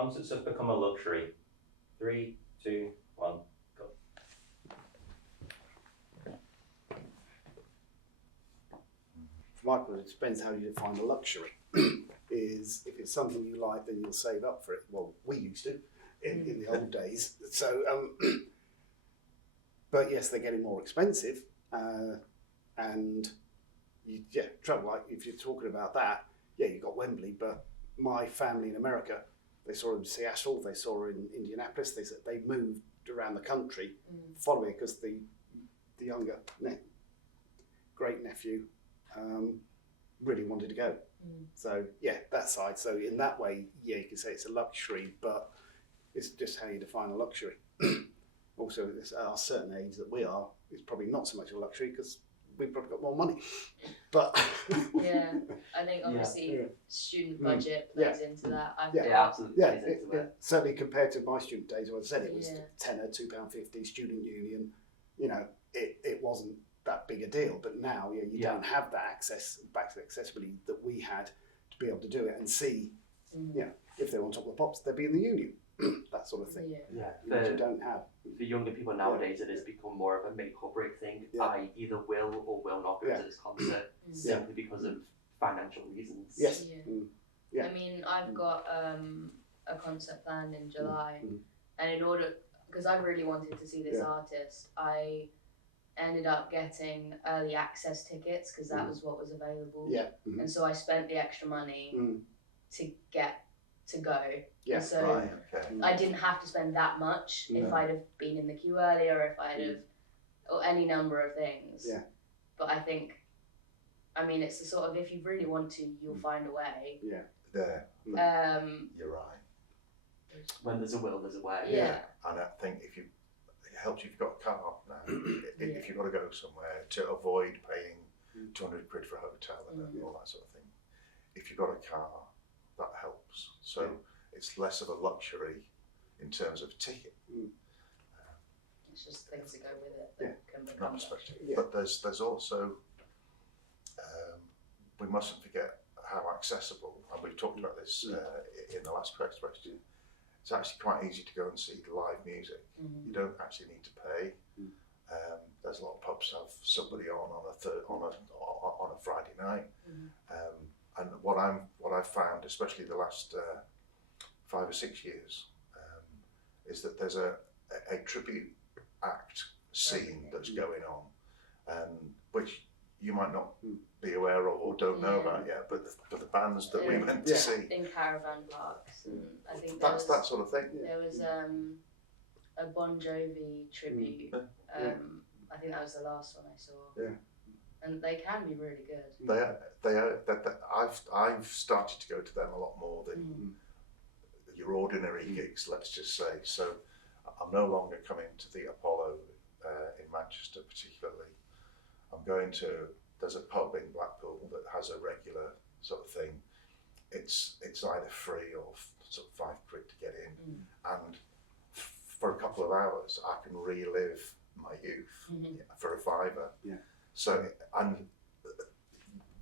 concerts have become a luxury. 3, 2, 1, go. For my point, it depends how you define a luxury. Is if it's something you like, then you'll save up for it. Well, we used to in the old days. So, but yes, they're getting more expensive, and trouble. Like if you're talking about that, you got Wembley, but my family in America, they saw in Seattle, they saw in Indianapolis. They said they moved around the country following because the younger great nephew really wanted to go. So that side. So in that way, you can say it's a luxury, but it's just how you define a luxury. Also, at a certain age that we are, it's probably not so much a luxury because we've probably got more money. But I think obviously student budget plays into that. Absolutely plays into that. Certainly compared to my student days, as I said, it was tenner, £2.50, student union. You know, it wasn't that big a deal. But now, you don't have that accessibility that we had to be able to do it and see. If they're on top of the pops, they'll be in the union. That sort of thing. Which you don't have. For younger people nowadays, it has become more of a make or break thing. I either will or will not go to this concert simply because of financial reasons. Yes. I mean, I've got a concert planned in July, and in order, because I really wanted to see this artist, I ended up getting early access tickets because that was what was available. And so I spent the extra money to get to go. And so I didn't have to spend that much if I'd have been in the queue earlier, or if I'd have, or any number of things. But I think, I mean, it's the sort of, if you really want to, you'll find a way. You're right. When there's a will, there's a way. And I think it helps if you've got a car now. If you've got to go somewhere, to avoid paying 200 quid for a hotel and all that sort of thing. If you've got a car, that helps. So it's less of a luxury in terms of ticket. It's just things that go with it that can become luxury. But there's also, we mustn't forget how accessible, and we've talked about this in the last question. It's actually quite easy to go and see live music. You don't actually need to pay. There's a lot of pubs have somebody on a Friday night. And what I've found, especially the last 5 or 6 years, is that there's a tribute act scene that's going on, which you might not be aware of or don't know about yet. But the bands that we went to see in caravan parks, and I think that's that sort of thing. There was a Bon Jovi tribute. I think that was the last one I saw. And they can be really good. They are. I've started to go to them a lot more than your ordinary gigs, let's just say. So I'm no longer coming to the Apollo in Manchester particularly. I'm going to, there's a pub in Blackpool that has a regular sort of thing. It's either free or sort of £5 to get in. And for a couple of hours, I can relive my youth for a fiver. So, and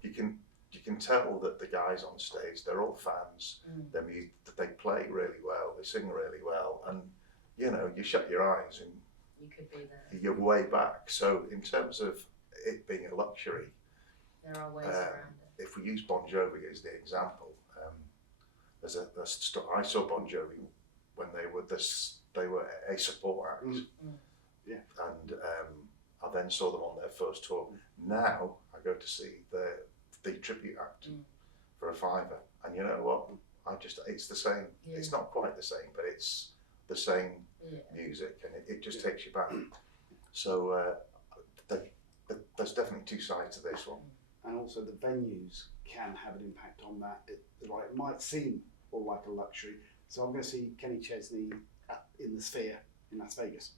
you can tell that the guys on stage, they're all fans. They play really well, they sing really well, and you shut your eyes and you could be there. You're way back. So in terms of it being a luxury, there are ways around it. If we use Bon Jovi as the example, I saw Bon Jovi when they were a support act, and I then saw them on their first tour. Now I go to see the tribute act for a fiver, and you know what? It's the same. It's not quite the same, but it's the same music, and it just takes you back. So there's definitely two sides to this one. And also the venues can have an impact on that. It might seem all like a luxury. So I'm going to see Kenny Chesney in the Sphere in Las Vegas.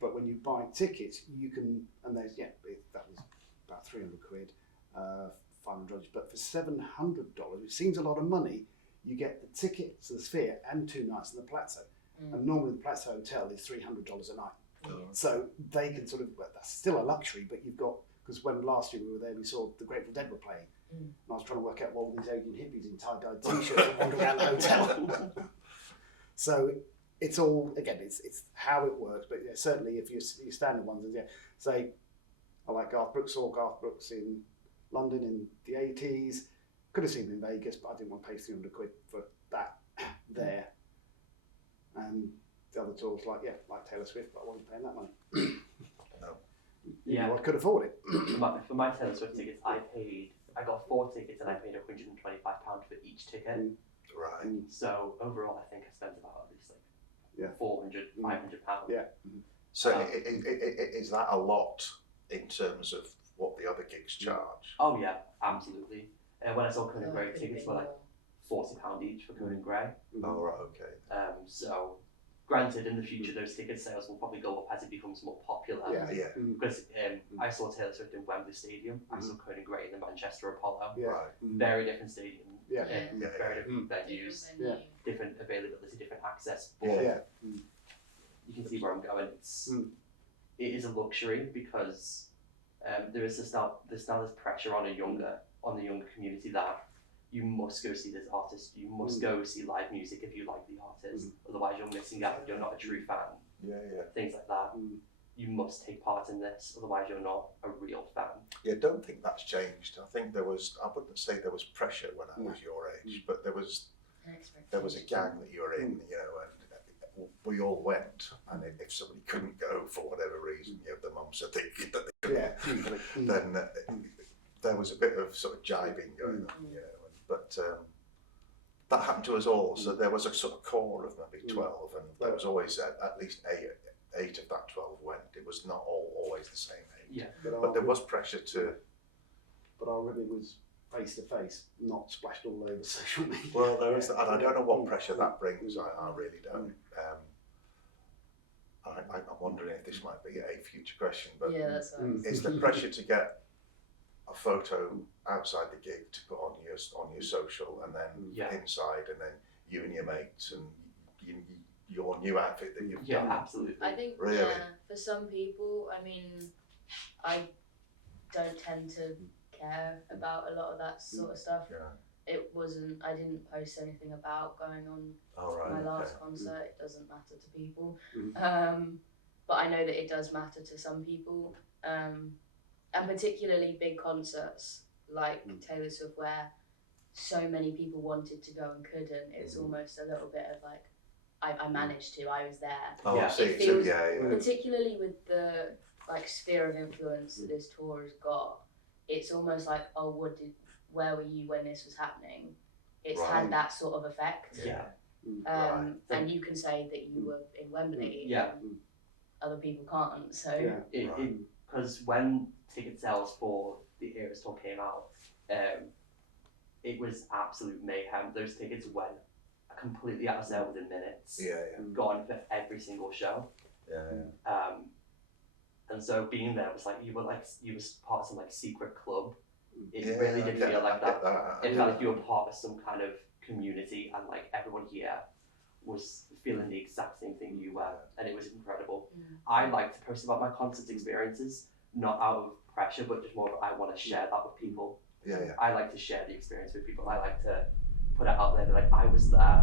But when you buy tickets, you can, and there's, that was about 300 quid, 500, but for $700, it seems a lot of money, you get the ticket to the Sphere and 2 nights in the Palazzo. And normally the Palazzo Hotel is $300 a night. So they can sort of, that's still a luxury, but you've got, because when last year we were there, we saw the Grateful Dead were playing, And I was trying to work out what all these Asian hippies in tie-dye t-shirts are wandering around the hotel. So it's all, again, it's how it works. But yeah, certainly if you're standard ones, yeah, say, I like Garth Brooks, saw Garth Brooks in London in the 80s. Could have seen him in Vegas, but I didn't want to pay £300 for that there. And the other tours, like Taylor Swift, but I wasn't paying that money. No. Yeah. I could afford it. For my Taylor Swift tickets, I got 4 tickets and I paid £125 for each ticket. Right. So overall, I think I spent about at least like £400, £500. Yeah. So is that a lot in terms of what the other gigs charge? Oh yeah, absolutely. When I saw Conan Gray, tickets were like £40 each for Conan Gray. Oh, right, okay. So, granted, in the future, those ticket sales will probably go up as it becomes more popular. Yeah. Because I saw Taylor Swift in Wembley Stadium. I saw Conan Gray in the Manchester Apollo. Yeah. Right. Very different stadium. Yeah. Very different venues. Yeah. Different availability, different access. Yeah. But Yeah. you can see where I'm going. It is a luxury because there's now this pressure on the younger community that you must go see this artist. You must go see live music if you like the artist. Otherwise, you're missing out. You're not a true fan. Yeah. Things like that. You must take part in this. Otherwise, you're not a real fan. Yeah, don't think that's changed. I think I wouldn't say there was pressure when I was your age, but there was a gang that you were in, you know, and we all went. And if somebody couldn't go for whatever reason, you know, the mums are thinking that they couldn't, then there was a bit of sort of jibing going on, you know. But that happened to us all. So there was a sort of core of maybe 12, and there was always at least eight of that 12 went. It was not always the same age. Yeah. But there was pressure to. But our ribbon was face to face, not splashed all over social media. Well, there is that, and I don't know what pressure that brings. I really don't. I'm wondering if this might be a future question, but is the pressure to get a photo outside the gig to put on your social, and then inside, and then you and your mates and your new outfit that you've done? Absolutely. I think Really? For some people, I mean, I don't tend to care about a lot of that sort of stuff. Yeah. I didn't post anything about going on All right. my last concert. It doesn't matter to people. But I know that it does matter to some people. And particularly big concerts like Taylor Swift, where so many people wanted to go and couldn't. It's almost a little bit of like, I managed to, I was there. Oh, I see. It feels, yeah. particularly with the like sphere of influence that this tour has got, it's almost like, where were you when this was happening? It's Right. had that sort of effect. Yeah. Right. And you can say that you were in Wembley. Yeah. And other people can't. So Because when ticket sales for the Eras tour came out, it was absolute mayhem. Those tickets went completely out of sale within minutes. Gone for every single show. And so being there was like you were part of some like secret club. It really did feel like that. It felt like you were part of some kind of community, and like everyone here was feeling the exact same thing you were, and it was incredible. I like to post about my concert experiences, not out of pressure, but just more of I want to share that with people. I like to share the experience with people. I like to put it out there that like I was there,